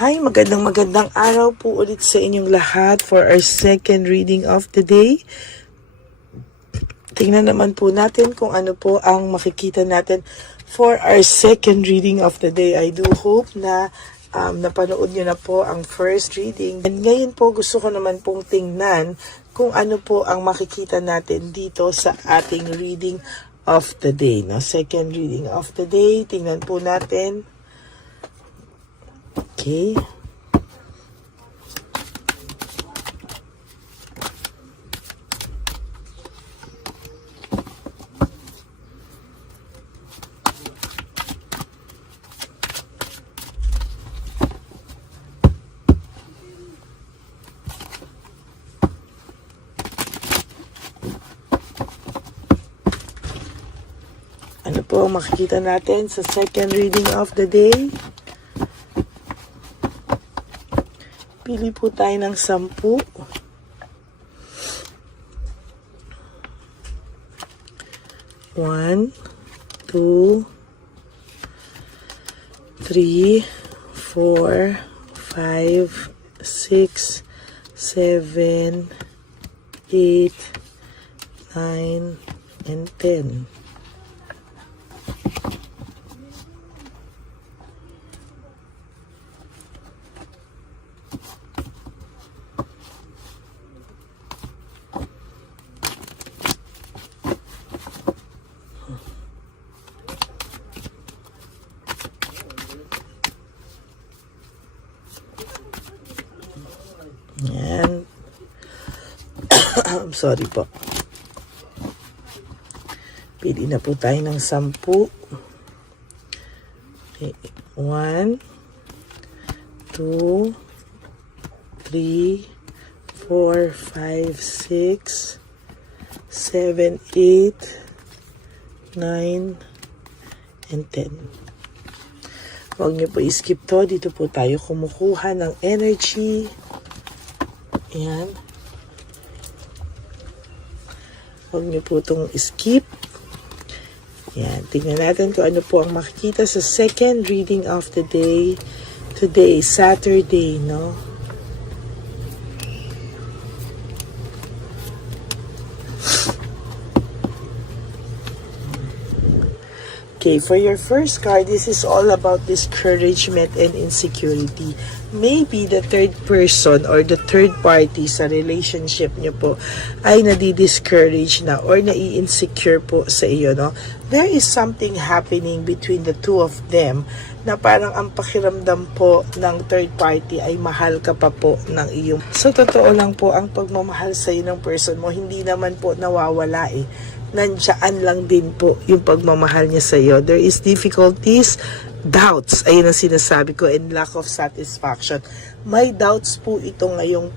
Hi, magandang araw po ulit sa inyong lahat for our second reading of the day. Tingnan naman po natin kung ano po ang makikita natin for our second reading of the day. I do hope na napanood nyo na po ang first reading. And ngayon po gusto ko naman pong tingnan kung ano po ang makikita natin dito sa ating reading of the day. No? Second reading of the day, tingnan po natin. Okay. Ano po ang makikita natin sa second reading of the day? Pili po tayo ng 10. 1, 2, 3, 4, 5, 6, 7, 8, 9, and 10. Yan. I'm sorry po. Pili na po tayo ng 10. Okay. 1, 2, 3, 4, 5, 6, 7, 8, 9, and 10. Huwag niyo po i-skip to. Dito po tayo kumukuha ng energy. Ayan. Huwag niyo po itong skip. Ayan. Tingnan natin kung ano po ang makikita sa second reading of the day. Today, Saturday, no? Okay, for your first card, this is all about discouragement and insecurity. Maybe the third person or the third party sa relationship nyo po ay nadi-discourage na or nai-insecure po sa iyo, no? There is something happening between the two of them na parang ang pakiramdam po ng third party ay mahal ka pa po ng iyong. So, totoo lang po, ang pagmamahal sa iyo ng person mo, hindi naman po nawawala eh. Nandiyan lang din po yung pagmamahal niya sa iyo. There is difficulties, doubts, ayun ang sinasabi ko, and lack of satisfaction. May doubts po itong ngayong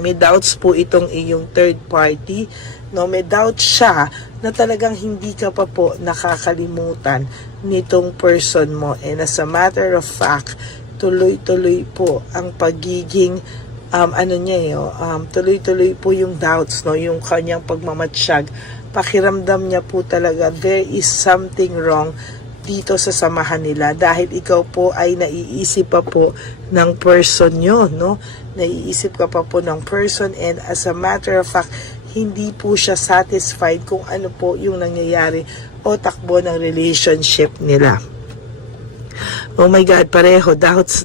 may doubts po itong iyong third party, no? May doubt siya na talagang hindi ka pa po nakakalimutan nitong person mo, and as a matter of fact, tuloy-tuloy po ang pagiging tuloy-tuloy po yung doubts, no, yung kanyang pagmamatsyag. Pakiramdam niya po talaga there is something wrong dito sa samahan nila dahil ikaw po ay naiisip pa po ng person nyo, no? Naiisip ka pa po ng person, and as a matter of fact, hindi po siya satisfied kung ano po yung nangyayari o takbo ng relationship nila. Oh my God, pareho, doubts,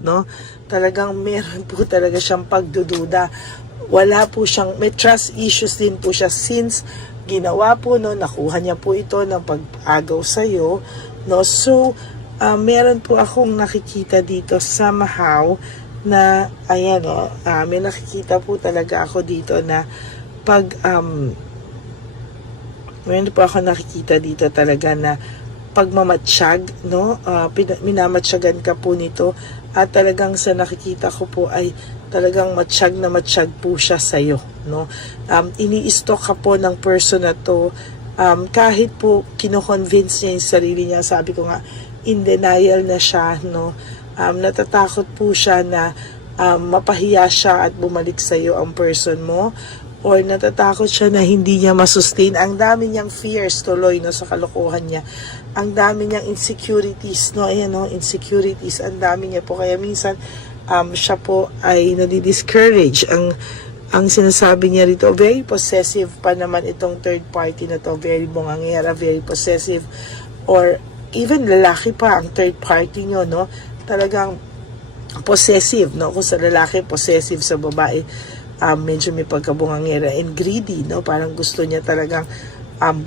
no? Talagang meron po talaga siyang pagdududa. Wala po siyang, may trust issues din po siya since ginawa po, no, nakuha niya po ito ng pag-agaw sa'yo, no? So, meron po akong nakikita dito somehow na, ayan, no, may nakikita po talaga ako dito na meron po ako nakikita dito talaga na pagmamatsyag, no? Minamatsyagan ka po nito at talagang sa nakikita ko po ay talagang matsyag na matsyag po siya sa'yo, no? Ini-stalk ka po ng person na to, kahit po kino-convince niya yung sarili niya, sabi ko nga, in denial na siya, no? Natatakot po siya na mapahiya siya at bumalik sa'yo ang person mo, or natatakot siya na hindi niya masustain. Ang dami niyang fears tuloy, no, sa kalokohan niya. ang dami niyang insecurities, no? Ayan, no? Insecurities, ang dami niya po. Kaya minsan, siya po ay nadi-discourage. Ang sinasabi niya rito, very possessive pa naman itong third party na to. Very bongangera, very possessive. Or, even lalaki pa ang third party nyo, no? Talagang possessive, no? Kung sa lalaki, possessive, sa babae, medyo may pagkabungangera and greedy, no? Parang gusto niya talagang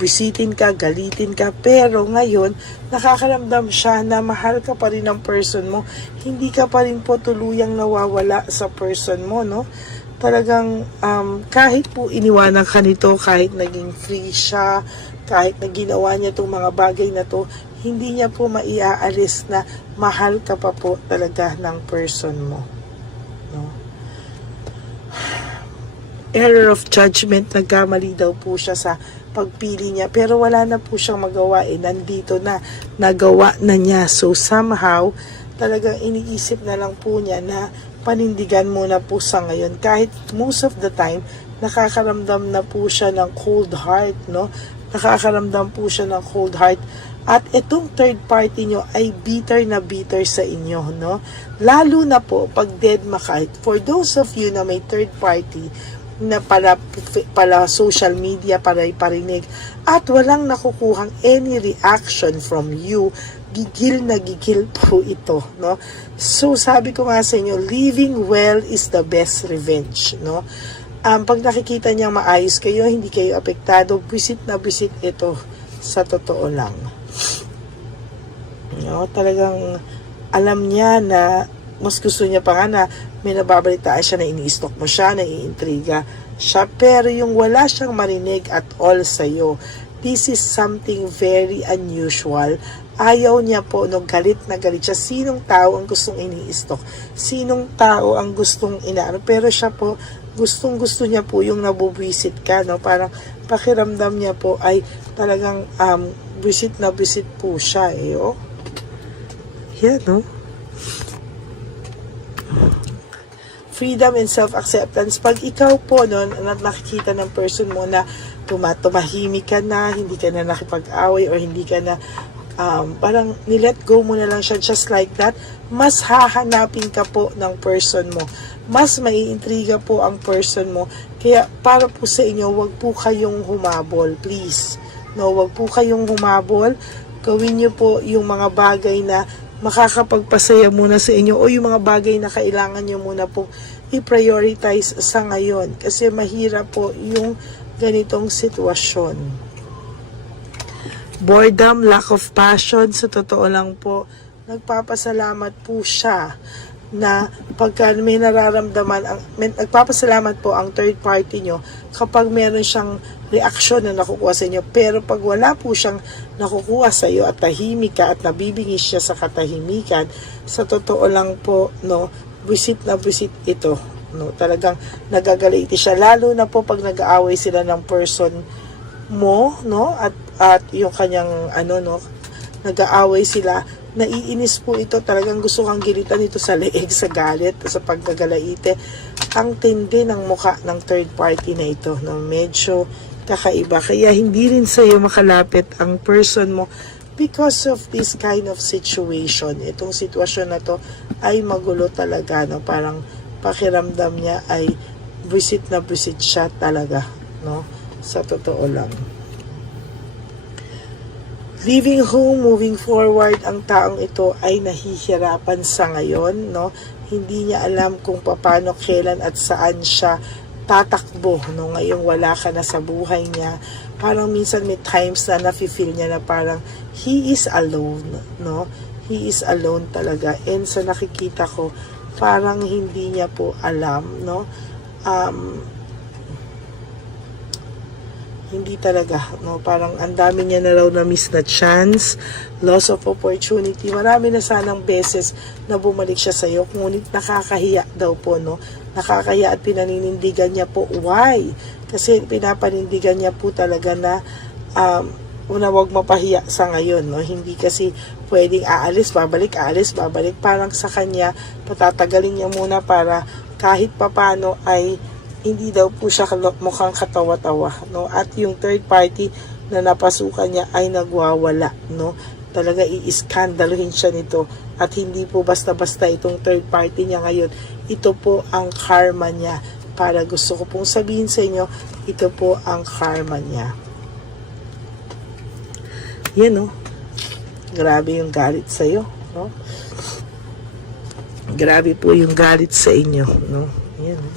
bisitin ka, galitin ka, pero ngayon, nakakaramdam siya na mahal ka pa rin ng person mo, hindi ka pa rin po tuluyang nawawala sa person mo, no? Talagang kahit po iniwanan ka nito, kahit naging free siya, kahit na ginawa niya itong mga bagay na to, hindi niya po maiaalis na mahal ka pa po talaga ng person mo, no? Error of judgment, nagkamali daw po siya sa pagpili niya, pero wala na po siyang magawa, nandito na, nagawa na niya. So somehow talagang iniisip na lang po niya na panindigan muna po sa ngayon, kahit most of the time nakakaramdam na po siya ng cold heart, no? Nakakaramdam po siya ng cold heart. At itong third party nyo ay bitter na bitter sa inyo, no? Lalo na po pag dead makahit. For those of you na may third party na pala social media, para iparinig, at walang nakukuhang any reaction from you, gigil na gigil po ito, no? So sabi ko nga sa inyo, living well is the best revenge, no? Pag nakikita niyang maayos kayo, hindi kayo apektado, visit na visit ito, sa totoo lang. No, talagang alam niya na mas gusto niya pa nga na may nababalitaan siya na ini-stalk mo siya, na iintriga siya, pero yung wala siyang marinig at all sa'yo, this is something very unusual. Ayaw niya po, no, galit na galit siya. Sinong tao ang gustong ini-stalk? Sinong tao ang gustong inaano? Pero siya po, gustong gusto niya po yung nabubwisit ka, no? Parang pakiramdam niya po ay talagang visit na visit po siya, oh. Yan, no? Freedom and self-acceptance. Pag ikaw po, no, nakikita ng person mo na tumahimik ka na, hindi ka na nakipag-away, or hindi ka na parang nilet go mo na lang siya just like that, mas hahanapin ka po ng person mo. Mas maiintriga po ang person mo. Kaya para po sa inyo, wag po kayong humabol, please. No, wag po kayong humabol. Gawin niyo po yung mga bagay na makakapagpasaya muna sa inyo, o yung mga bagay na kailangan nyo muna po i-prioritize sa ngayon, kasi mahirap po yung ganitong sitwasyon. Boredom, lack of passion, sa totoo lang po, nagpapasalamat po siya na pagka may nararamdaman, nagpapasalamat po ang third party nyo kapag meron siyang reaksyon na nakukuha sa inyo. Pero pag wala po siyang nakukuha sa iyo at tahimik ka at nabibingis siya sa katahimikan, sa totoo lang po, no, visit na visit ito, no? Talagang nagagaliti siya, lalo na po pag nag-aaway sila ng person mo, no, at yung kanyang no, nag-aaway sila, naiinis po ito, talagang gusto kang gilitan ito sa leeg, sa galit, sa pagkagalaite. Ang tindi ng muka ng third party na ito, no, medyo kakaiba. Kaya hindi rin sa'yo makalapit ang person mo because of this kind of situation. Itong sitwasyon na to ay magulo talaga, no? Parang pakiramdam niya ay visit na visit siya talaga, no? Sa totoo lang. Leaving home, moving forward, ang taong ito ay nahihirapan sa ngayon, no? Hindi niya alam kung paano, kailan at saan siya tatakbo, no? Ngayong wala ka na sa buhay niya. Parang minsan may times na nafe-feel niya na parang he is alone, no? He is alone talaga. And sa nakikita ko, parang hindi niya po alam, no? Hindi talaga, no? Parang ang dami niya na raw na miss na chance, loss of opportunity. Marami na sanang beses na bumalik siya sa iyo, ngunit nakakahiya daw po, no? Nakakahiya at pinaninindigan niya po. Why? Kasi pinapanindigan niya po talaga na una, wag mapahiya sa ngayon, no? Hindi kasi pwedeng aalis, babalik, aalis, babalik. Parang sa kanya, patatagalin niya muna para kahit papano ay hindi daw po siya mukhang katawa-tawa, no? At yung third party na napasukan niya ay nagwawala, no? talaga i-skandalohin siya nito at hindi po basta-basta itong third party niya ngayon. Ito po ang karma niya. Para gusto ko pong sabihin sa inyo, ito po ang karma niya. Yan, no? Grabe yung galit sa'yo, no? Grabe po yung galit sa inyo, no? Yan, no?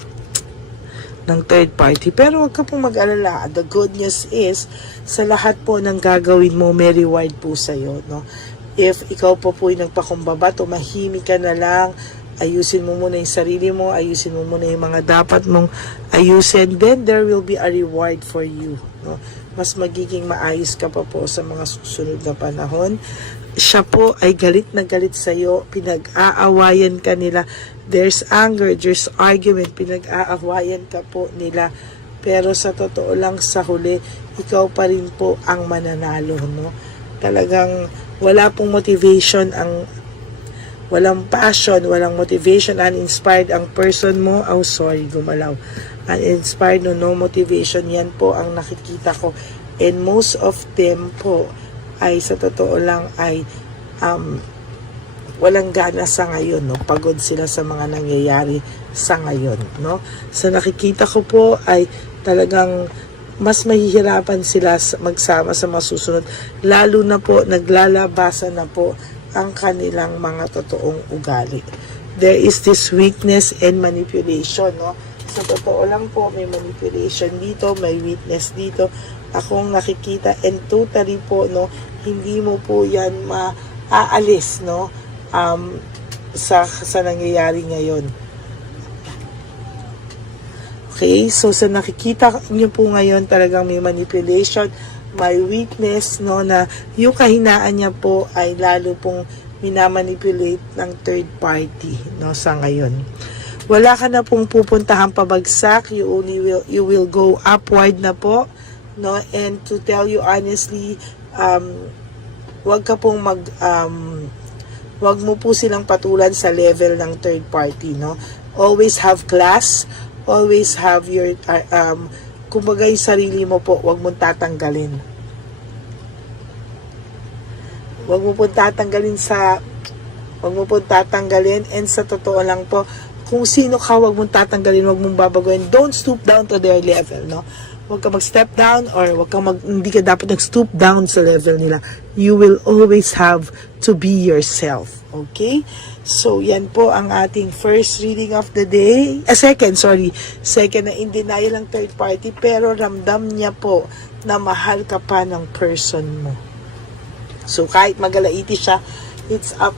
Ng third party. Pero wag ka pong mag-alala. The good news is, sa lahat po ng gagawin mo, may reward po sa'yo, no? If ikaw po yung nagpakumbaba, tumahimik ka na lang, ayusin mo muna yung sarili mo, ayusin mo muna yung mga dapat mong ayusin, then there will be a reward for you, no? Mas magiging maayos ka pa po sa mga susunod na panahon. Siya po ay galit na galit sa'yo, pinag-aawayan ka nila, there's anger, there's argument, pinag-aawayan ka po nila, pero sa totoo lang sa huli, ikaw pa rin po ang mananalo, no? Talagang wala pong motivation ang walang passion, walang motivation, uninspired ang person mo. Oh, sorry, gumalaw. Uninspired, no motivation. Yan po ang nakikita ko. And most of them po ay sa totoo lang ay walang gana sa ngayon, no? Pagod sila sa mga nangyayari sa ngayon, no? Sa nakikita ko po ay talagang mas mahihirapan sila magsama sa masusunod. Lalo na po, naglalabasan na po ang kanilang mga totoong ugali. There is this weakness and manipulation, no? Sa totoo lang po, may manipulation dito, may weakness dito, akong nakikita, and totally po, no, hindi mo po yan maaalis, no, sa nangyayari ngayon. Okay, so sa nakikita niyo po ngayon, talagang may manipulation, may weakness, no, na yung kahinaan niya po ay lalo pong minamanipulate ng third party, no, sa ngayon. Wala ka na pong pupuntahan pabagsak, you will go upward na po, no, and to tell you honestly, wag ka pong wag mo po silang patulan sa level ng third party, no. Always have class, always have your kumbaga yung sarili mo po, wag mong tatanggalin. Wag mo po tatanggalin, and sa totoo lang po, kung sino ka, wag mong tatanggalin, wag mong babaguhin. Don't stoop down to their level, no? Wag ka mag-step down, or hindi ka dapat nag-stoop down sa level nila. You will always have to be yourself. Okay? So, yan po ang ating first reading of the day. Second na in denial ng third party, pero ramdam niya po na mahal ka pa ng person mo. So, kahit magalaiti siya, it's up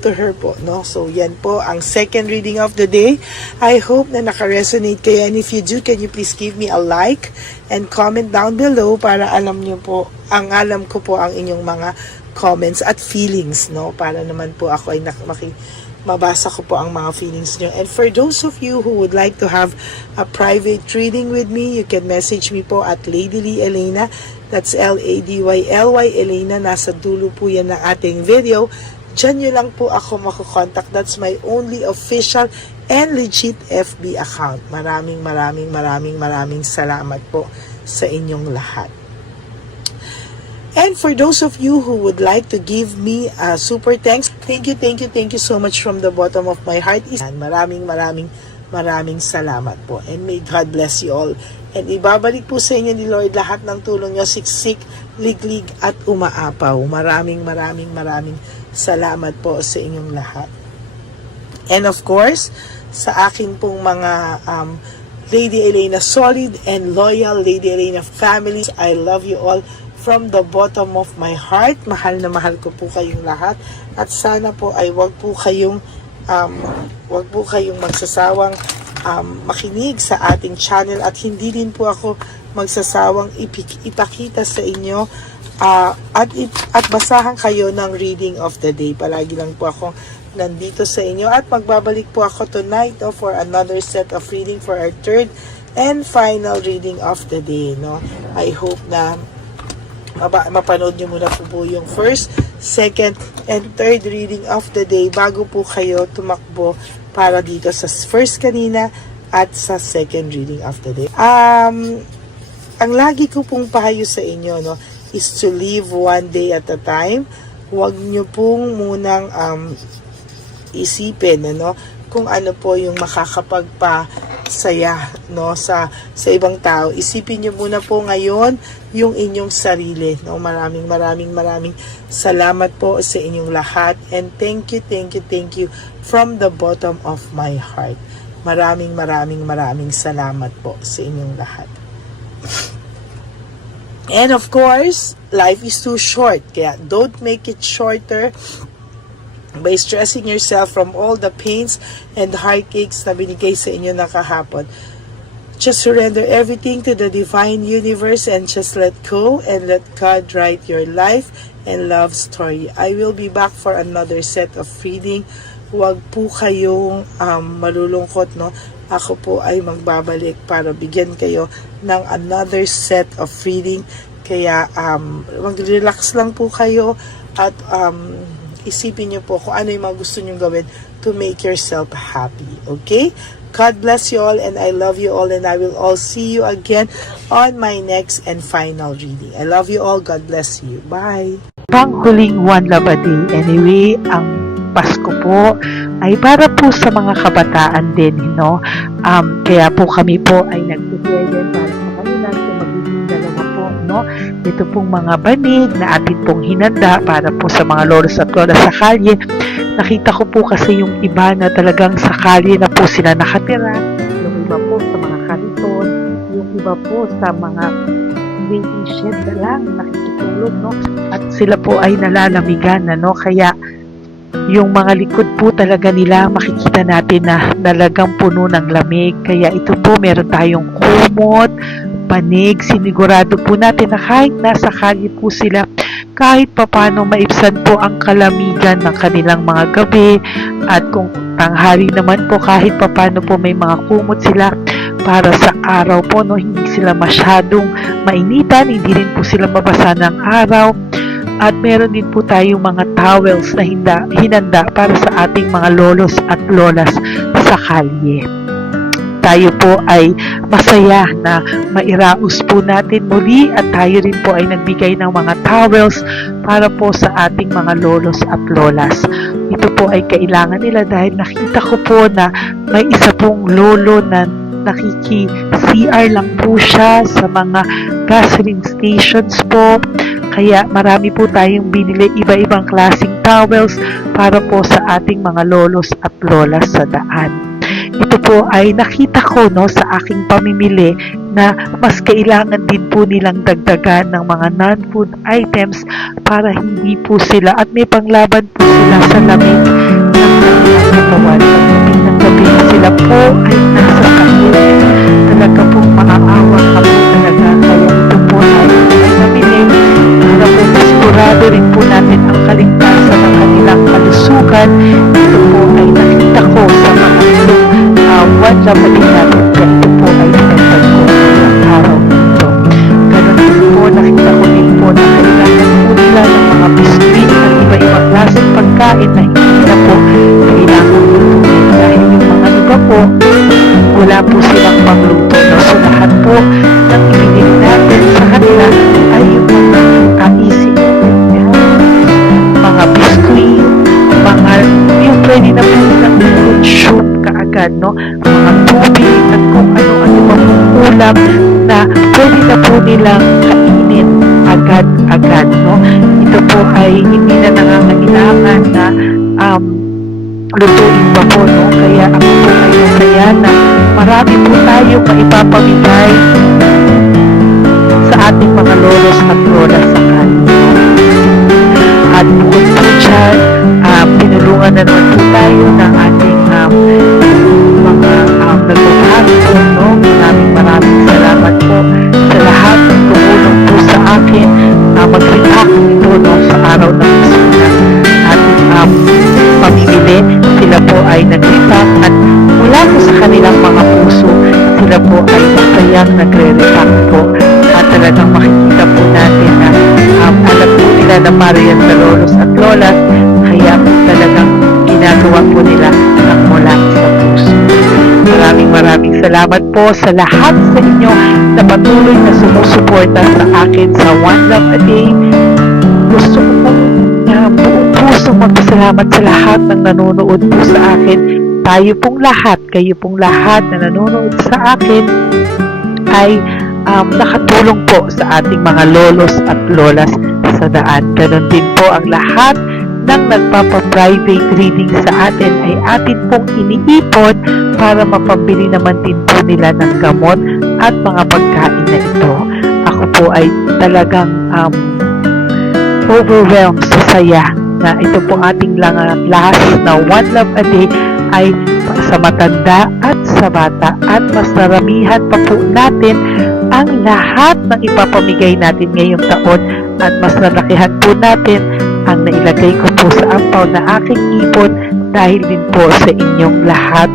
to her po, no? So, yan po ang second reading of the day. I hope na naka-resonate kayo, and if you do, can you please give me a like and comment down below para alam ko po ang inyong mga comments at feelings, no? Para naman po ako ay mabasa ko po ang mga feelings nyo. And for those of you who would like to have a private reading with me, you can message me po at Lady Lee Elena. That's LADYLY Elena. Nasa dulo po yan ng ating video. Diyan nyo lang po ako makukontak. That's my only official and legit FB account. Maraming salamat po sa inyong lahat. And for those of you who would like to give me a super thanks, thank you so much from the bottom of my heart. Maraming salamat po. And may God bless you all. And ibabalik po sa inyo ni Lord lahat ng tulong nyo, siksik, liglig at umaapaw. Maraming salamat po sa inyong lahat. And of course, sa akin pong mga Lady Elena solid and loyal Lady Elena families, I love you all from the bottom of my heart. Mahal na mahal ko po kayong lahat. At sana po ay wag po kayong magsasawang makinig sa ating channel, at hindi din po ako magsasawang ipakita sa inyo at basahan kayo ng reading of the day. Palagi lang po ako nandito sa inyo, at magbabalik po ako tonight for another set of reading for our third and final reading of the day, no? I hope na mapanood nyo muna po yung first, second, and third reading of the day bago po kayo tumakbo para dito sa first kanina at sa second reading of the day. Ang lagi ko pong pahayo sa inyo, no, is to live one day at a time. huwag nyo pong munang isipin kung ano po yung makakapagpasaya sa ibang tao. Isipin niyo muna po ngayon yung inyong sarili. Maraming salamat po sa inyong lahat, and thank you from the bottom of my heart. Maraming salamat po sa inyong lahat. And of course, life is too short, kaya don't make it shorter by stressing yourself from all the pains and heartaches na binigay sa inyo na kahapon. Just surrender everything to the divine universe and just let go and let God write your life and love story. I will be back for another set of reading. Huwag po kayong malulungkot, Ako po ay magbabalik para bigyan kayo ng another set of reading. Kaya mag-relax lang po kayo at isipin niyo po kung ano yung mga gusto niyo gawin to make yourself happy. Okay? God bless you all, and I love you all, and I will all see you again on my next and final reading. I love you all. God bless you. Bye! Panghuling One Love a Day. Anyway, ang Pasko po ay para po sa mga kabataan din, kaya po kami po ay nag-prepare din para sa kanila, so magiging dalawa po, ito pong mga banig na atin pong hinanda para po sa mga lolos at lola sa kalye. Nakita ko po kasi yung iba na talagang sa kalye na po sila nakatira, yung iba po sa mga kariton, yung iba po sa mga waiting shed na lang nakikitulog, at sila po ay nalalamigan, kaya yung mga likod po talaga nila makikita natin na talagang puno ng lamig. Kaya ito po, meron tayong kumot, panig. Sinigurado po natin na kahit nasa kalye po sila, kahit papano maibsan po ang kalamigan ng kanilang mga gabi. At kung tanghali naman po, kahit papano po may mga kumot sila para sa araw po, hindi sila masyadong mainitan, hindi rin po sila mabasa ng araw. At meron din po tayong mga towels na hinanda para sa ating mga lolos at lolas sa kalye. Tayo po ay masaya na mairaos po natin muli, at tayo rin po ay nagbigay ng mga towels para po sa ating mga lolos at lolas. Ito po ay kailangan nila dahil nakita ko po na may isa pong lolo na nakiki-CR lang po siya sa mga gasoline stations po. Kaya marami po tayong binili iba-ibang klaseng towels para po sa ating mga lolos at lolas sa daan. Ito po ay nakita ko sa aking pamimili na mas kailangan din po nilang dagdagan ng mga non-food items para hindi po sila, at may panglaban po sila sa lamig ng kanilang katawan. Pagdating ng gabi, sila po ay nasa sakit. Talaga pong maaawa ka po talaga. Kaya ito po ay namili para po masigurado rin po natin ang kaligtasan ng kanilang kalusugan. Ito po ay nakita ko sa mga One Love a Day natin, kaya ito po ay pinagpag ko ng araw nito. Ganon din po, nakita ko din po na kailangan po nila ng mga biskuit at iba-ibang klaseng pagkain na hindi na po kailangan lutuin. Dahil yung mga iba po, wala po silang pangluto. So lahat po ng ibinili natin sa kanila ay yung mga easy mga biskuit, yung pwede na po nilang soup kaagad, mga tubig at kung ano-ano pang ulam na pwede na po nilang kainin agad-agad, Ito po ay hindi na nangangailangan na lutuin pa po, Kaya ako po ay masaya na marami po tayo maipapamigay sa ating mga lolos at lolas sa kanila. At bukod po dyan, pinulungan na naman po tayo ng ating mga nagbabahagi po, Maraming salamat po sa lahat ng tumulong po sa akin na mag-react ito, sa araw ng Pasko na ating pamimili. Sila po ay nag-react, at mula po sa kanilang mga puso, sila po ay masayang nagre-react po. At talagang makikita po natin na alam po nila na para yan sa lolos at lolas, kaya po talagang ginagawa po nila ang mula sa puso. Maraming salamat po sa lahat sa inyo na patuloy na sumusuporta sa akin sa One Love a Day. Gusto ko po salamat sa lahat ng nanonood po sa akin. Tayo pong lahat, kayo pong lahat na nanonood sa akin ay nakatulong po sa ating mga lolos at lolas sa daan. Ganon din po ang lahat ng nagpapa-private reading sa atin ay atin pong iniipon para mapambili naman din po nila ng gamot at mga pagkain na ito. Ako po ay talagang overwhelmed sa saya na ito po ating last na One Love a Day ay sa matanda at sa bata, at mas naramihan pa po natin ang lahat ng ipapamigay natin ngayong taon, at mas nalakihan po natin ang nailagay ko po sa ampaw na aking ipon dahil din po sa inyong lahat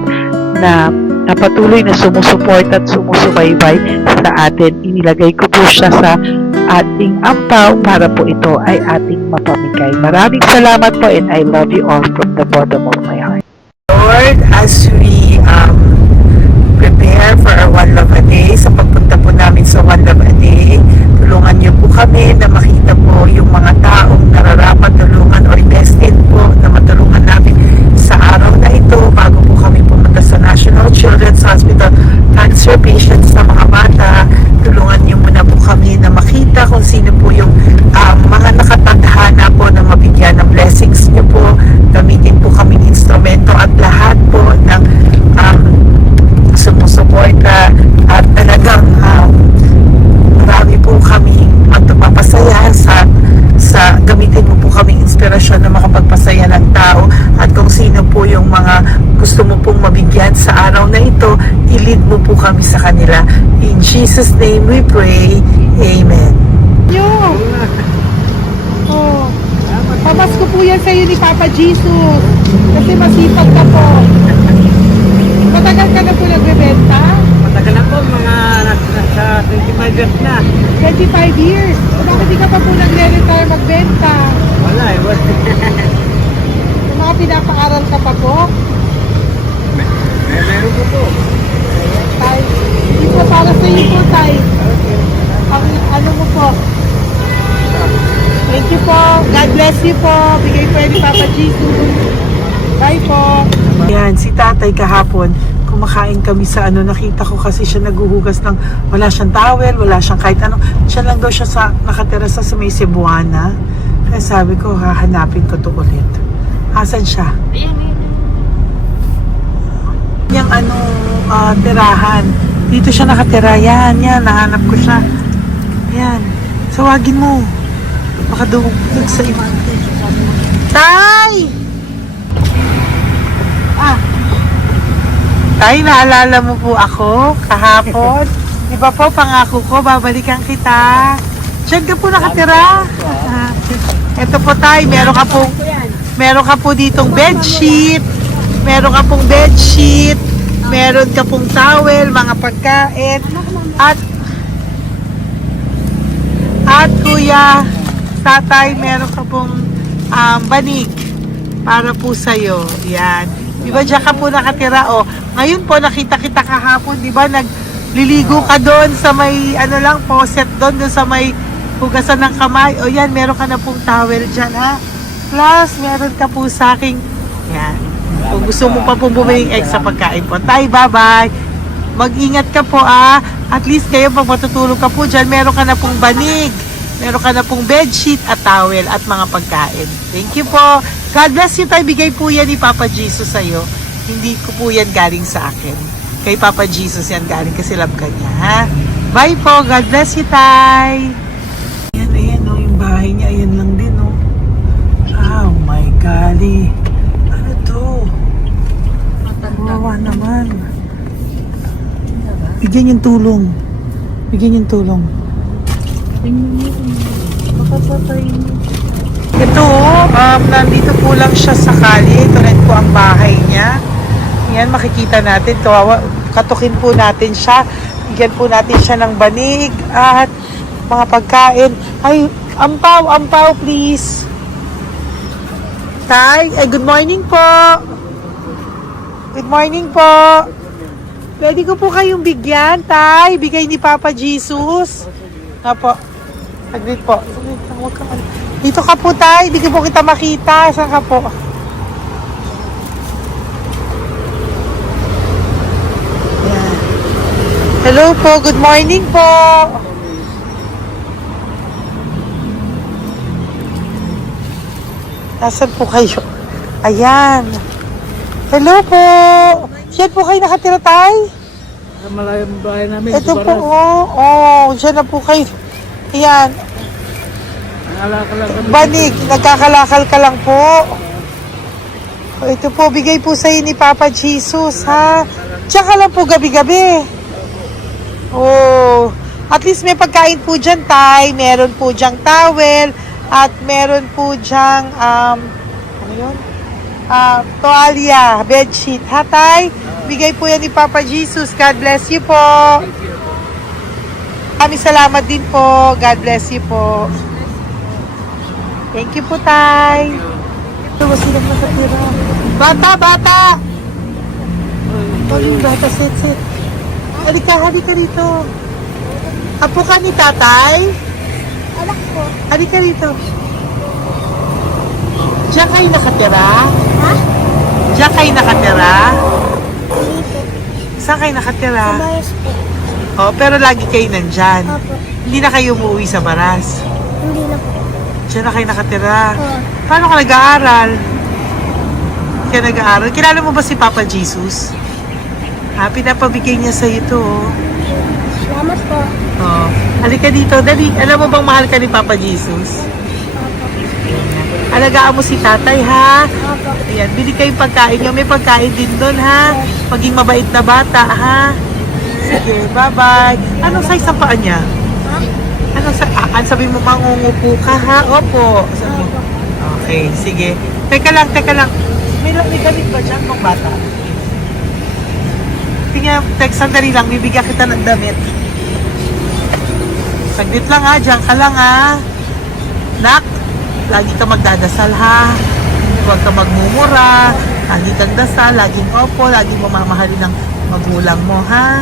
na patuloy na sumusuport at sumusubaybay sa atin. Inilagay ko po siya sa ating ampaw para po ito ay ating mapamigay. Maraming salamat po, and I love you all from the bottom of my heart. Lord, as we prepare for our One Love a Day, sa pagpunta po namin sa One Love a Day, tulungan niyo po kami na makita po yung mga taong nararapat tulungan or destined po na matulungan namin sa araw na ito bago po kami pumunta sa National Children's Hospital. Cancer patients na mga bata, tulungan niyo muna po kami na makita kung sino po yung mga nakatadhana po na mabigyan ng blessings niyo po. Gamitin po kami instrumento at lahat po ng sumusuporta, at talagang marami po kami magpapasaya sa gamitin mo po kaming inspirasyon na makapagpasaya ng tao, at kung sino po yung mga gusto mo pong mabigyan sa araw na ito, i-lead mo po kami sa kanila. In Jesus' name we pray. Amen. Oh, pamasko po yan sa'yo ni Papa Jesus. Kasi masipag ka po. Matagal ka na po nagbebenta? Matagal na po, mga nasa 25 years na. 25 years. Bakit di ka pa po nagre-retire magbenta? Wala eh, wala. Yung mga pinapaaral ka pa po? Meron ko po. Tay, hindi po para sa iyo po, Tay. Ang ano mo po? Thank you po. God bless you po. Bigay po yan ni Papa Jesus. Bye po. Yan, si tatay kahapon, kumakain kami sa nakita ko kasi siya naguhugas ng, wala siyang towel, wala siyang kahit ano. Siya lang daw siya nakatira sa may Cebuana. Kaya sabi ko, hahanapin ko to ulit. Asan siya? Yung tirahan. Dito siya nakatira. Yan, nahanap ko siya. Yan. Tawagin mo. Baka doon sa iba. Tay! Tay, naalala mo po ako kahapon? Di ba po, pangako ko, babalikan kita. Diyan ka po nakatira. Ito po, Tay, meron ka po ditong bedsheet. Meron ka pong bedsheet. Meron ka pong towel, mga pagkain. At kuya, tatay, meron ka pong banig para po sa'yo. Yan. Di ba dyan ka po nakatira? O, ngayon po, nakita kita kahapon, di ba? Nagliligo ka doon sa may, faucet doon sa may hugasan ng kamay. O yan, meron ka na pong towel dyan, ha? Plus, meron ka po sa aking, yan. Kung gusto mo pa pong bumili extra pagkain po. Tay, bye-bye. Mag-ingat ka po, At least kayo, pag matutulog ka po dyan, meron ka na pong banig. Meron ka na pong bedsheet at towel at mga pagkain. Thank you po. God bless you, Tay. Bigay po yan ni Papa Jesus sa'yo. Hindi ko po yan galing sa akin. Kay Papa Jesus yan galing kasi love ka niya, ha? Bye po. God bless you, Tay. Ayan, yung bahay niya. Ayan lang din, Oh my golly. Ano to? Wawa naman. Bigyan yung tulong. Ito, nandito po lang siya sa kali. Ito rin po ang bahay niya. Yan, makikita natin. Katukin po natin siya. Bigyan po natin siya ng banig at mga pagkain. Ay, ampaw, please. Tay, good morning po. Good morning po. Pwede ko po kayong bigyan, Tay. Bigay ni Papa Jesus. Apo. Saglit po. Dito ka po, Tay. Hindi ko po kita makita. Saan ka po? Hello po, good morning po. Nasaan po kayo? Ayan. Hello po. Diyan po kayo nakatira, tay? Sa malayang bahay namin. Ito po, diyan na po kayo. Ayan. Alakal kami. Banig, nagkakalakal ka lang po. Ito po, bigay po sa'yo ni Papa Jesus, ha? Tsaka lang po gabi-gabi. Oh, at least may pagkain po dyan, tay. Meron po dyang towel. At meron po dyang, ano yun? Toalya, bedsheet, ha, tay? Bigay po yan ni Papa Jesus. God bless you po. Maraming salamat din po. God bless you po. Thank you po, tay. Ito, silang nakatira. Bata, bata! Ay, bata, sit. Halika rito. Apo ka ni tatay? Anak ko. Halika rito. Diyan kayo nakatira? Ha? Diyan kayo nakatira? Dito. Saan kayo nakatira? Mayos po. Oh, pero lagi kayo nandyan. Opo. Hindi na kayo umuwi sa Baras. Hindi na po. Diyan na kayo nakatira. Oo. Paano ka nag-aaral? Kaya nag-aaral? Kilala mo ba si Papa Jesus? Pinapabigay niya sa ito. Salamat po. Oh. Halika dito. Dali. Alam mo bang mahal ka ni Papa Jesus? Alagaan mo si tatay, ha? Opo. Ayan, bili kayong pagkain nyo. May pagkain din doon, ha? Maging mabait na bata, ha? Sige, bye-bye. Anong size ang paa niya? Ha? Sabi mo, mangungupo ka, ha? Opo. Sabi mo. Okay, sige. Teka lang. May gamit ba dyan ng bata? Tingnan, sandali lang. Bibigyan kita ng damit. Saglit lang, ha? Diyan ka lang, ha? Nak, lagi ka magdadasal, ha? Huwag ka magmumura. Lagi kang dasal. Laging opo. Laging mamamahalin ng magulang mo, ha?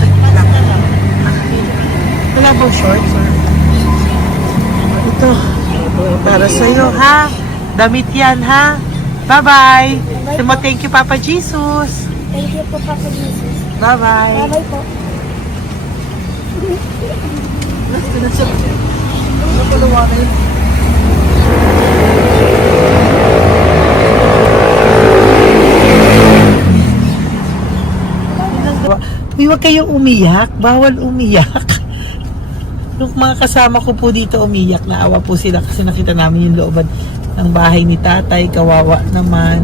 Saglit lang. Wala bang shorts? Ito. Para sa'yo, ha? Damit yan, ha? Bye-bye. Sabi mo, thank you, Papa Jesus. Thank you po, Papa Jesus. Bye-bye. Bye-bye po. Uy, huwag kayong umiyak. Bawal umiyak. Nung mga kasama ko po dito umiyak, naawa po sila kasi nakita namin yung looban ng bahay ni tatay. Kawawa naman.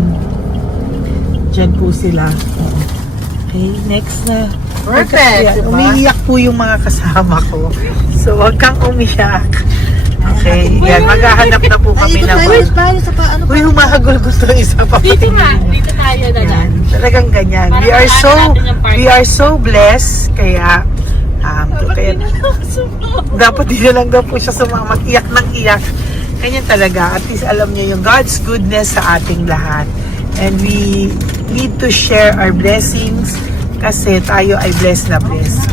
Diyan po sila. Oo. Okay, next na. Perfect, Yan, diba? umiiyak po yung mga kasama ko. So, huwag kang umiyak. Okay, yan. Maghahanap na po kami ng... Tayo sa paano Uy, humahagol gusto isa pa. Dito tayo na lang. Yan, talagang ganyan. Para We are so blessed. Kaya, kaya dapat dito lang daw po siya sumama. Iyak ng iyak. Ganyan talaga. At least alam niyo yung God's goodness sa ating lahat. And we need to share our blessings kasi tayo ay blessed na blessed.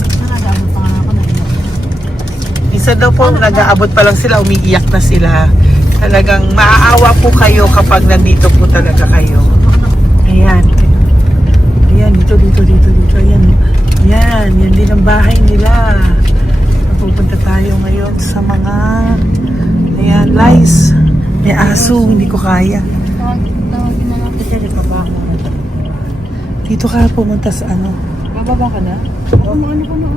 Minsan daw po, nag-aabot pa lang sila, umiiyak na sila. Talagang maaawa po kayo kapag nandito po talaga kayo. Ayan. Ayan, dito. Ayan. Yan din ang bahay nila. Pupunta tayo ngayon sa mga lice. May aso, hindi ko kaya. Dito ka pumunta sa ano? Bababa ka na?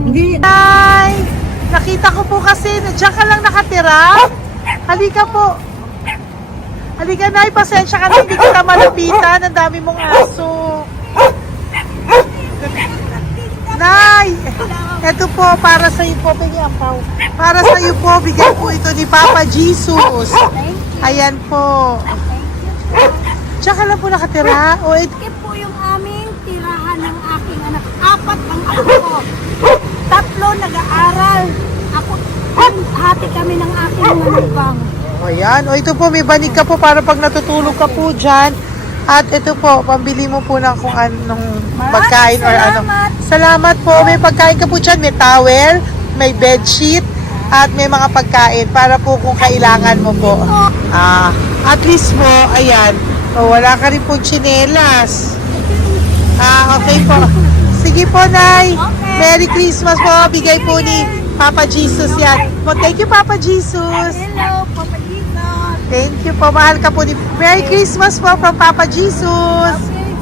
Hindi. Hi! Nakita ko po kasi, diyan ka lang nakatira. Halika po. Halika, Nay, pasensya ka na, hindi kita malapitan. Ang dami mong aso. Nay, eto po, para sa iyo po, para sa iyo po, bigay po ito ni Papa Jesus. Ayan po. Diyan ka lang po nakatira. O, Ito po yung aming tirahan ng aking anak. 4 ang anak ko. 3 nag-aaral. Ako, hati kami ng aking manugang. ayan. O, ito po, may banig ka po para pag natutulog ka po dyan. At ito po, pambili mo po ng kung anong pagkain or ano. Salamat po. May pagkain ka po dyan. May towel, may bedsheet, at may mga pagkain para po kung kailangan mo po. At least mo, ayan. O, wala ka rin po tsinelas. Okay po. Sige Sige po, Nay. Okay. Merry Christmas po. Bigay po ni Papa Jesus yan. Thank you, Papa Jesus. Hello, Papa Jesus. Thank you po. Mahal ka po ni... Merry Christmas po from Papa Jesus. Okay.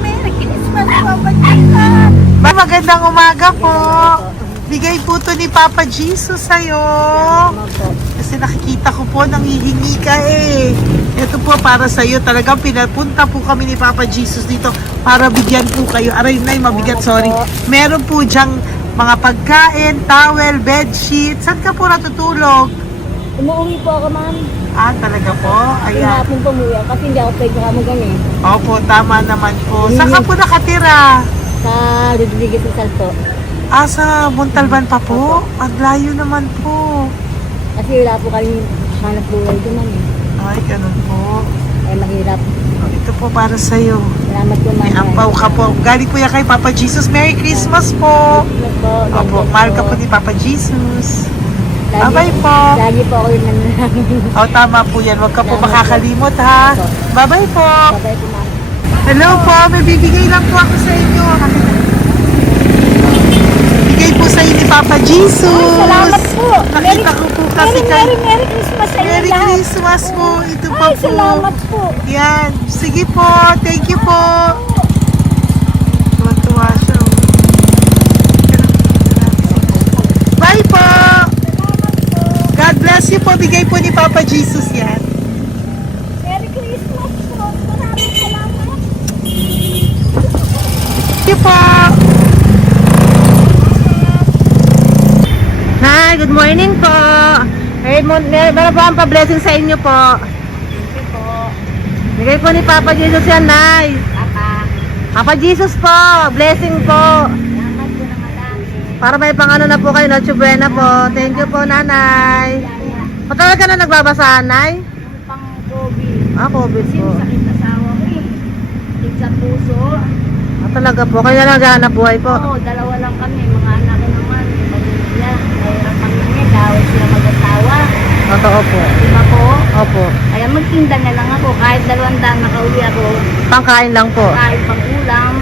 Merry Christmas, Papa Jesus. Magandang umaga po. Bigay po to ni Papa Jesus sa'yo. Kasi nakikita ko po, nanghihingi ka eh. Ito po para sa'yo. Talagang pinapunta po kami ni Papa Jesus dito para bigyan po kayo. Aray na, mabigat, sorry. Meron po diyang mga pagkain, towel, bedsheet. Saan ka po natutulog? Umuwi po ako, ma'am. Ah, talaga po? Ayan. Pinapong pumuya kasi hindi ako pwede kamagang eh. Opo, tama naman po. Saan ka po nakatira? Sa Rodriguez ng Salto. Ah, sa Montalban pa po? Ang layo naman po. Kasi wala po kami hanap buhay doon, ma'am. Ay, ganun po. Eh, mahirap. Ito po para sa'yo. Salamat po, ma'am. May ampaw ka po. Galing po yan kay Papa Jesus. Merry Christmas po. Opo, mahal ka po ni Papa Jesus. Bye-bye po. Lagi po ako yung nananangin. O, tama po yan. Huwag ka po makakalimot, ha? Bye-bye po. Babay po, ma'am. Hello po. May bibigay lang po ako sa inyo. Bigay po sa inyo ni Papa Jesus. Salamat po. Nakita ko po kasi kay... Merry Christmas sa inyo Merry lahat. Christmas po. Ito pa Ay, po. salamat po. Yan. Sige po. Thank you po. Tuwa-tuwa siya. Bye po. God bless you po. Bigay po ni Papa Jesus yan. Merry Christmas po. Maraming salamat. Thank you po. Hi, good morning po. Meron po ang pa-blessing sa inyo po. Thank you po. Bigay po ni Papa Jesus yan, Nay. Papa Jesus po, blessing po. Para may pang-ano na po kayo, Noche Buena po. Thank you po, Nanay. Matagal ka na nagbabasahan, Nay? Pang-COVID. Ah, COVID po. Sakit na asawa ko eh. Sakit sa puso. Ah, talaga po. Kaya naghahanap buhay po. Oo, dalawa lang kami. Mga anak ko naman. Pamilya. Nahirap kami niya. Dawit sila mag-asawa. Totoo po. Diba po? Opo. Kaya magtinda na lang ako. Kahit 200 nakauwi ako. Pangkain lang po. Kahit pang ulam.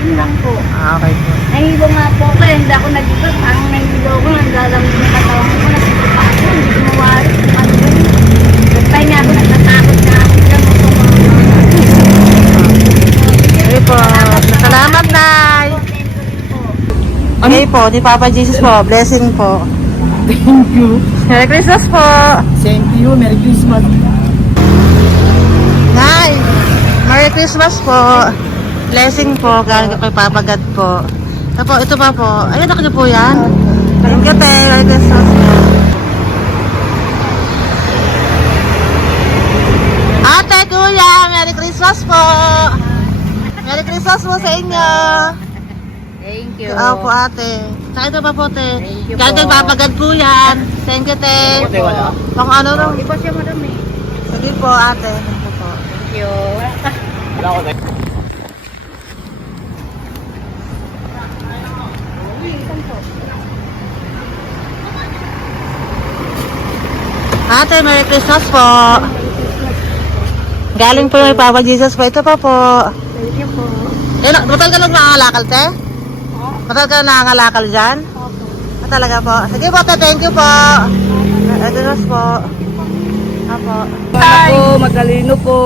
Yun lang po. Ah, okay po. Nahilo nga po ako. Hindi ako nag-ibat. Ang nahilo ko. Naglalamig na katawan ko. Nagsipa ako. Hindi ko mawari. Ano ba yun? Nagpahinga ako. Nagtatakot na ako. Diyan mo po mga Okay po. Salamat, Nay. Okay po, ni Papa Jesus po. Blessing po. Thank you. Merry Christmas po. Same to you. Merry Christmas. Nay, Merry Christmas po. Blessing po. Galing kay Papa God po. Ito pa po. Ay, anak niyo po yan. Thank you, te. Merry Christmas po. Ate, kuya, Merry Christmas po. Merry Christmas po sa inyo. Thank you. Opo, ate. Saka ito pa po, te. Thank you Galing kay po. Papa God po yan. Thank you, te. Wala. Pang ano rin. Iba siya madami. Sige po, ate. Thank you po. Thank you. Wala ko na. Ate, Merry Christmas po. Galing po may Papa Jesus po. Ito pa po. Thank you po. Matagal ka lang nakakalakal, te? Matagal ka lang nakakalakal dyan? Ah, talaga po. Sige po, te. Thank you po. Merry Christmas po. Apo. Sana po, matalino po.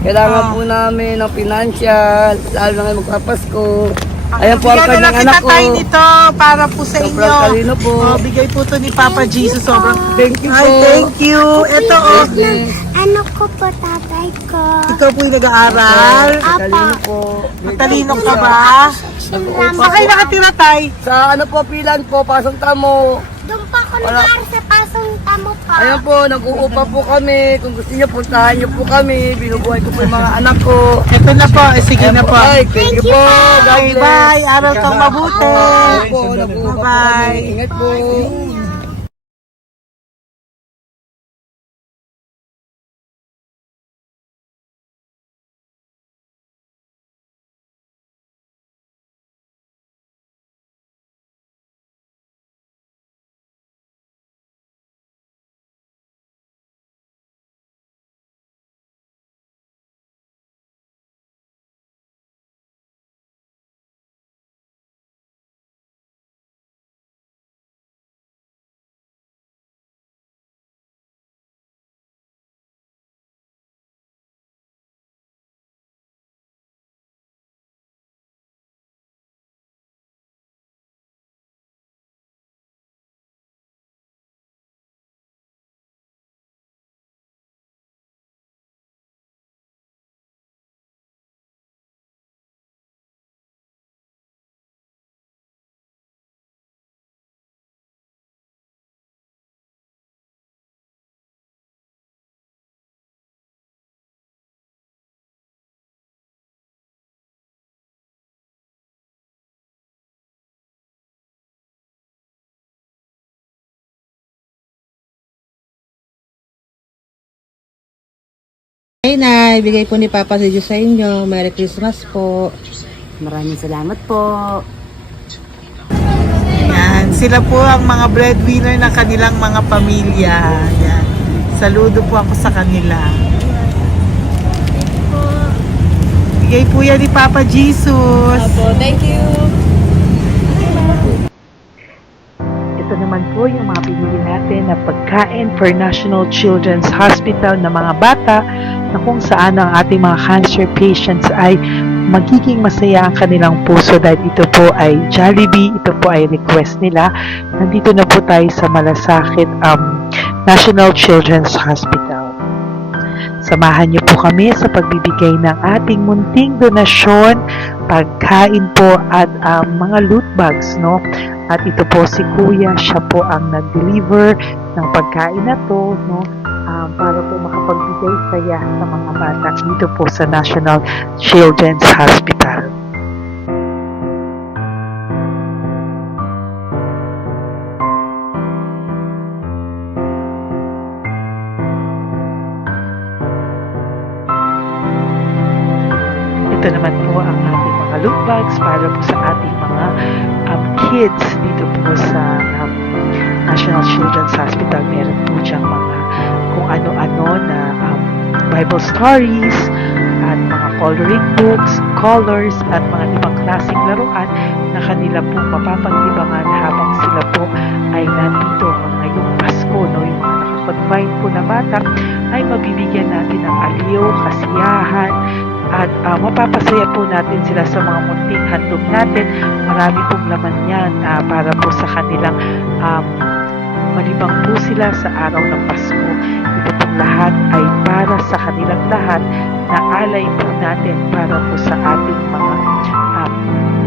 Kailangan po namin ng financial, lalo na ngayon magpapasko. Ayan po ang Bigyan na lang kanyang anak kita ko. tayo nito para po sa inyo. Sobrang talino po. Oh, bigay po to ni Papa Jesus. Sobrang Thank you Ay, po. thank you. Ito, oh. Ano ko po, tatay ko? Ikaw po yung nag-aaral. Matalino po. Matalino ka ba? Saan kayo nakatira, tay? Sa ano po, pilan po, pasong tamo. Doon pa ako nag-aaral sa pasong tamo pa. Ayan po, nag-uupa po kami. Kung gusto niyo, puntahan niyo po kami. Binubuhay ko po yung mga anak ko. Ito na po. Sige na po. Ay, thank you po. God Okay, bless. bye. Aral kang mabuti. Ayan po, nag-uupa po Bye-bye. kami. Ingat po. Nay, bigay po ni Papa si Diyos sa inyo. Merry Christmas po. Maraming salamat po. Yan, sila po ang mga breadwinner ng kanilang mga pamilya. Yan. Saludo po ako sa kanila. Bigay po yan ni Papa Jesus. Ito naman po yung mga pinili natin na pagkain for National Children's Hospital na mga bata na kung saan ang ating mga cancer patients ay magiging masaya ang kanilang puso dahil ito po ay Jollibee, ito po ay request nila. Nandito na po tayo sa Malasakit National Children's Hospital. Samahan niyo po kami sa pagbibigay ng ating munting donasyon, pagkain po at mga loot bags, no? At ito po si Kuya, siya po ang nag-deliver ng pagkain na to, no? Para po makapagbigay saya sa mga bata dito po sa National Children's Hospital. Ito naman po ang ating mga loot bags para po sa ating mga kids dito po sa National Children's Hospital. Meron po diyang mga kung ano-ano na Bible stories at mga coloring books, colors at mga ibang klaseng laruan na kanila po mapapag-ibangan habang sila po ay nandito ngayong Pasko, no? Yung mga nakakonfine po na bata ay mabibigyan natin ng aliw, kasiyahan, at mapapasaya po natin sila sa mga munting handog natin. Marami pong laman yan para po sa kanilang malibang po sila sa araw ng Pasko. Ito pong lahat ay para sa kanilang lahat na alay po natin para po sa ating mga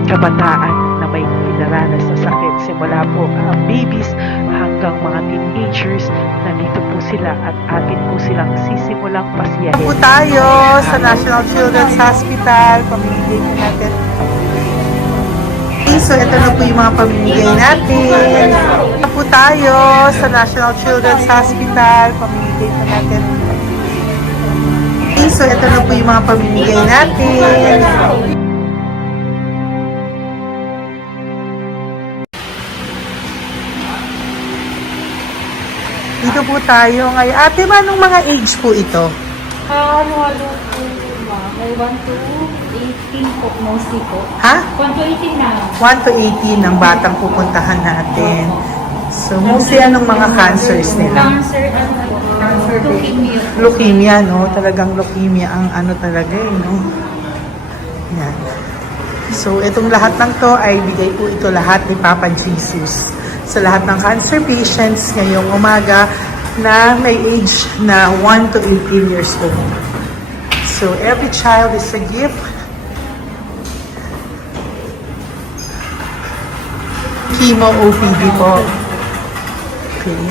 kabataan na may pinaranas na sakit. Simula po babies hanggang mga teenagers, nandito po sila at atin po silang sisimulang pasiyahin. Po tayo sa National Children's Hospital. Pamimigay po natin. So, ito na po yung mga pamimigay natin. Ito po tayo sa National Children's Hospital. Pamimigay po natin. So, ito na po yung mga pamimigay natin. Dito po tayo ngayon. Ate, manong mga age po ito? Ano po, may 1 to 18 po, mostly po. Ha? 1 to 18 na. 1 to 18 ang batang pupuntahan natin. So, mostly anong mga cancers nila? Cancer, ano po? Leukemia. Leukemia, no? Talagang leukemia ang ano talaga eh, no? Yan. So, itong lahat ng to ay bigay po ito lahat ni Papa Jesus sa lahat ng cancer patients ngayong umaga na may age na 1 to 18 years old. So, every child is a gift. Chemo OPD po. Okay.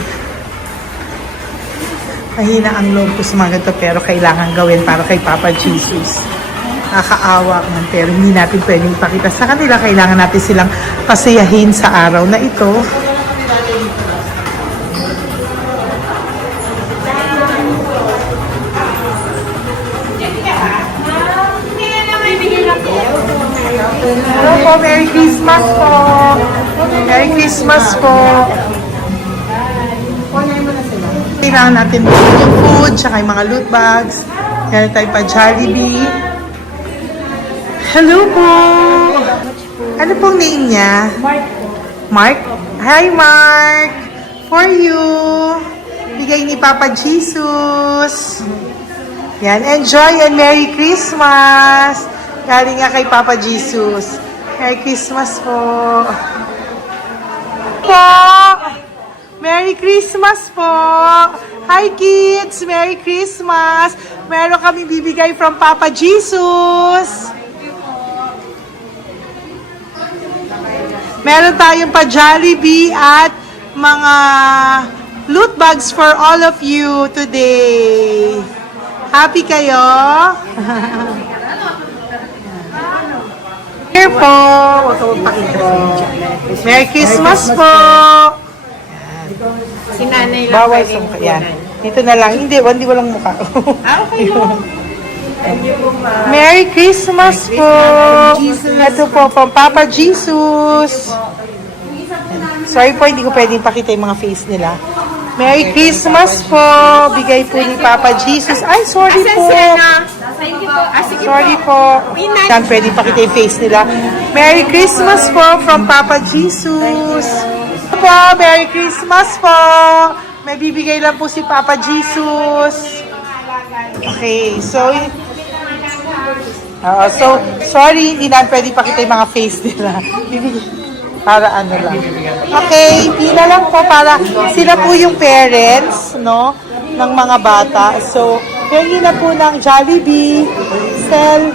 Mahina ang loob ko sa mga ganito pero kailangan gawin para kay Papa Jesus. Nakakaawa man pero hindi natin pwedeng ipakita sa kanila. Kailangan natin silang pasayahin sa araw na ito. Hello po, Merry Christmas po. Merry Christmas po. Kailangan natin yung food, tsaka yung mga loot bags. Kaya tayo pa Jollibee. Hello po. Ano pong name niya? Mark po. Mark? Hi, Mark. For you. Bigay ni Papa Jesus. Yan, enjoy and Merry Christmas. Galing nga kay Papa Jesus. Merry Christmas po. Merry Christmas po. Hi kids, Merry Christmas. Meron kami bibigay from Papa Jesus. Meron tayong pa Jollibee at mga loot bags for all of you today. Happy kayo? Here po. Huwag ka magpakita sa video. Merry Christmas po. Si nanay lang Bawal pwedeng sa yan. Dito na lang. Hindi walang mukha. Okay po. Merry Christmas po. Ito po, from Papa Jesus. Sorry po, hindi ko pwedeng pakita yung mga face nila. Merry Christmas po. Bigay po ni Papa Jesus. Ay, sorry po. Sorry po. Yan, pwedeng pakita yung face nila. Merry Christmas po from Papa Jesus. Po, Merry Christmas po. May bibigay lang po si Papa Jesus. Okay, so sorry, hindi na pwede pakita yung mga face nila. Para ano lang. Okay, pila lang po para sila po yung parents, no, ng mga bata. So, hingi na po ng Jollibee, Sel,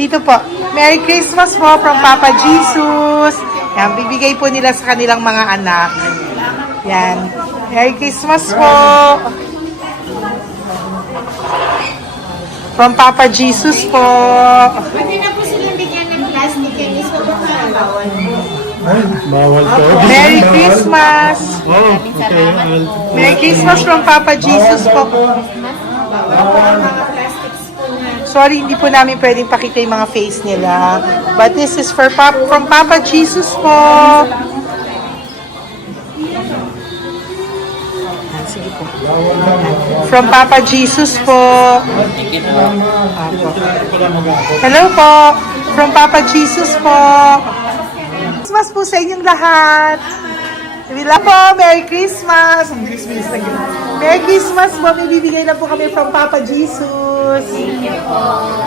dito po. Merry Christmas po from Papa Jesus. Yan, bibigay po nila sa kanilang mga anak. Yan. Merry Christmas po. From Papa Jesus po. Pwede na po silang bigyan ng plastic and is bawal. Bawal to. Merry Christmas. Oh, okay. Merry Christmas from Papa Jesus po. Sorry, hindi po namin pwedeng pakita yung mga face nila. But this is from Papa Jesus po. Sige po. From Papa Jesus po. Hello po. From Papa Jesus po. Christmas po sa inyong lahat. Wala po, Merry Christmas. Merry Christmas po. May bibigay na po kami from Papa Jesus.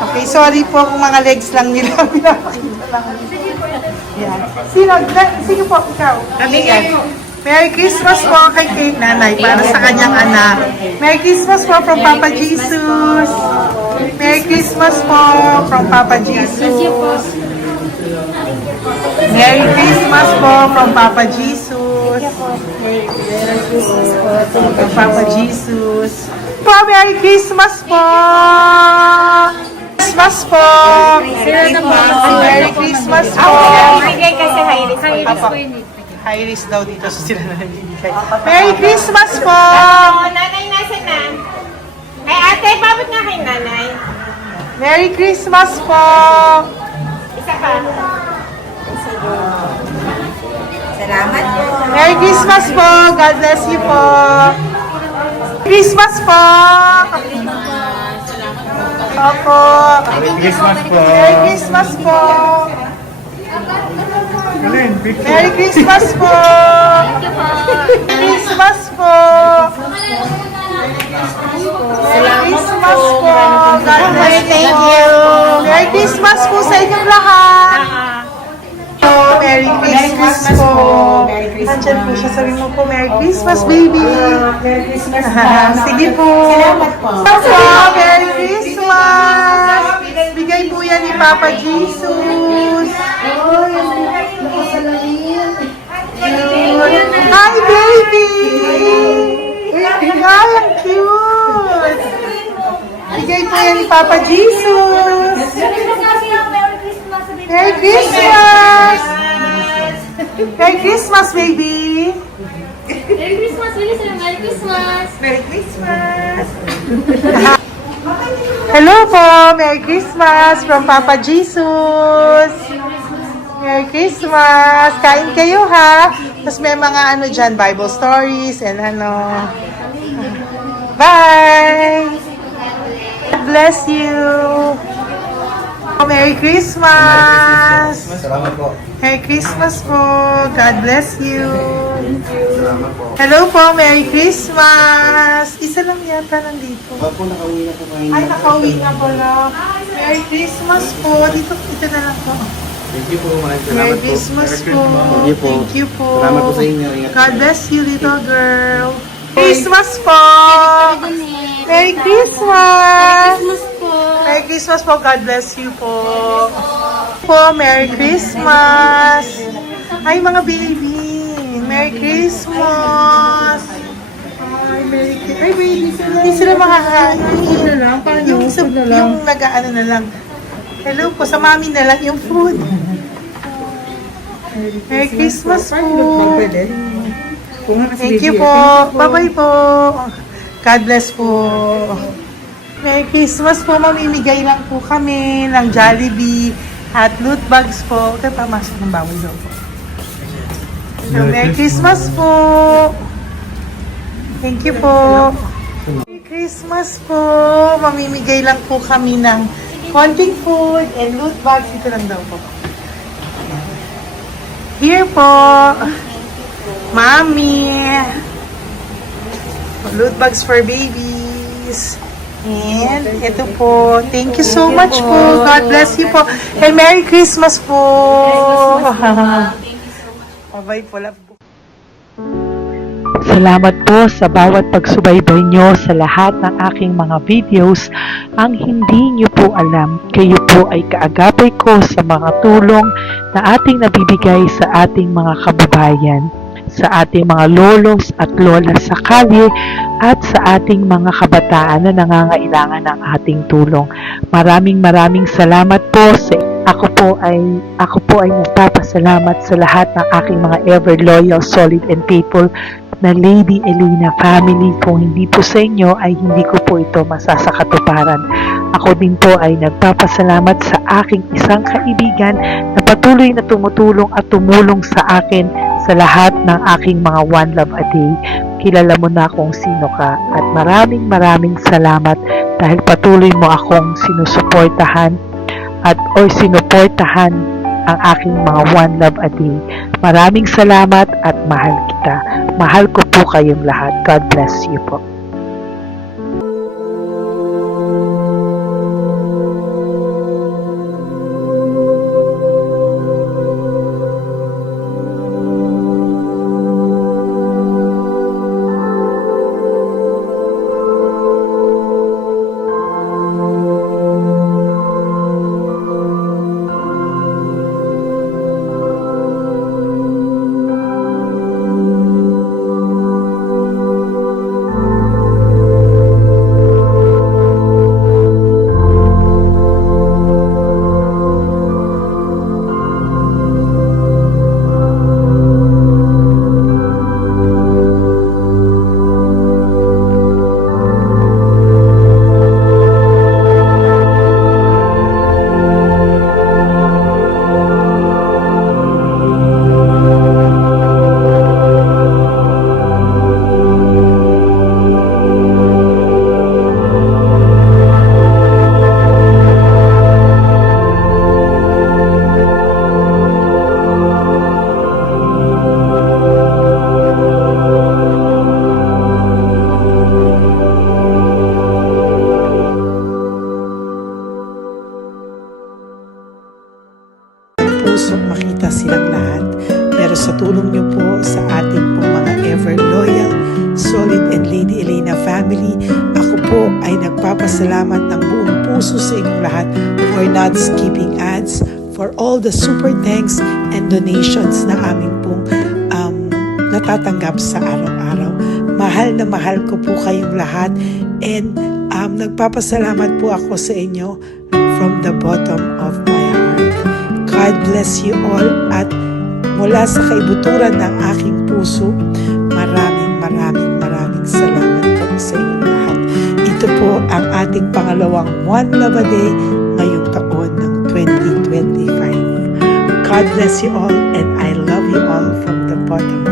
Okay, sorry po kung mga legs lang nila. Pinapakita lang. Yan. Sino po? Ikaw. Yan. Merry Christmas po kay nanay para sa kanyang anak. Merry Christmas po from Papa Jesus. Merry Christmas po from Papa Jesus. Merry Christmas po from Papa Jesus. From Papa Jesus. Po, Merry Christmas po. Christmas po. Merry Christmas po. Bigay kasi high-risk. High-risk po yun. High risk daw dito so sila na nagbibigay. Merry Christmas po! Nanay, nasa na? Ay, ate, babot nga kay nanay. Merry Christmas po! Isa pa. Salamat po. Merry Christmas po! God bless you po! Christmas po! Opo! Merry Christmas po. Merry Christmas po! Merry Christmas po! Merry Christmas po! Merry Christmas po! God bless you. Thank you! Merry Christmas po sa inyong lahat! Merry Christmas po! Nandiyan po siya. Sabi mo po, Merry Christmas, baby! Merry Christmas sige po! Salamat po! Merry Christmas! Bigay po yan ni Papa Jesus! Hi, baby! Hi, ang cute! Bigay po yan ni Papa Jesus! Merry Christmas! Merry Christmas, baby! Merry Christmas, bilis na. Merry Christmas. Merry Christmas! Hello po! Merry Christmas from Papa Jesus! Merry Christmas! Kain kayo ha! Tapos may mga ano dyan, Bible stories and ano. Bye! God bless you! Merry Christmas! Salamat po. Merry Christmas po! God bless you! Hello po! Merry Christmas! Isa lang yata nandito. Opo, nakauwi na po kayo. Ay, nakauwi na pala. Merry Christmas po! Dito na lang po. Thank you po. Maraming salamat Merry po. Christmas po! Thank you po. Thank you po! Salamat po sa inyo. Ingat God bless you, little girl! Christmas po! Merry Christmas! po. Merry Christmas po. God bless you po. Merry Christmas. Ay, mga baby. Merry Christmas. Ay, Merry Christmas. Ay, baby. Hindi sila makakain. Yung nag-ano na lang. Hello po. Sa mami na lang yung food. Merry Christmas po. Thank you po. Bye-bye po. God bless po. Merry Christmas po. Mamimigay lang po kami ng Jollibee at loot bags po. Ito pamasok ng bawal daw po. So, Merry Christmas po. Thank you po. Merry Christmas po. Mamimigay lang po kami ng konting food and loot bags. Ito lang daw po. Here po. Mommy. Loot bags for babies. And ito po. Thank you so much po. God bless you po. And Merry Christmas po. Bye-bye po. Love po. Salamat po sa bawat pagsubaybay nyo sa lahat ng aking mga videos. Ang hindi nyo po alam, kayo po ay kaagapay ko sa mga tulong na ating nabibigay sa ating mga kababayan, sa ating mga lolos at lola sa kalye, at sa ating mga kabataan na nangangailangan ng ating tulong. Maraming salamat po sa ako po ay nagpapasalamat sa lahat ng aking mga ever loyal, solid and faithful na Lady Elena family. Kung hindi po sa inyo ay hindi ko po ito masasakatuparan. Ako din po ay nagpapasalamat sa aking isang kaibigan na patuloy na tumutulong at tumulong sa akin sa lahat ng aking mga One Love a Day. Kilala mo na kung sino ka at maraming salamat dahil patuloy mo akong sinusuportahan o sinuportahan ang aking mga One Love a Day. Maraming salamat at mahal kita. Mahal ko po kayong lahat. God bless you po. Pusong makita silang lahat. Pero sa tulong niyo po sa ating pong mga ever loyal, solid and Lady Elena family, ako po ay nagpapasalamat ng buong puso sa inyong lahat for not skipping ads, for all the super thanks and donations na aming pong natatanggap sa araw-araw. Mahal na mahal ko po kayong lahat and nagpapasalamat po ako sa inyo from the bottom of my heart. God bless you all at mula sa kaibuturan ng aking puso, maraming salamat po sa inyong lahat. Ito po ang ating pangalawang One Love a Day ngayong taon ng 2025. God bless you all and I love you all from the bottom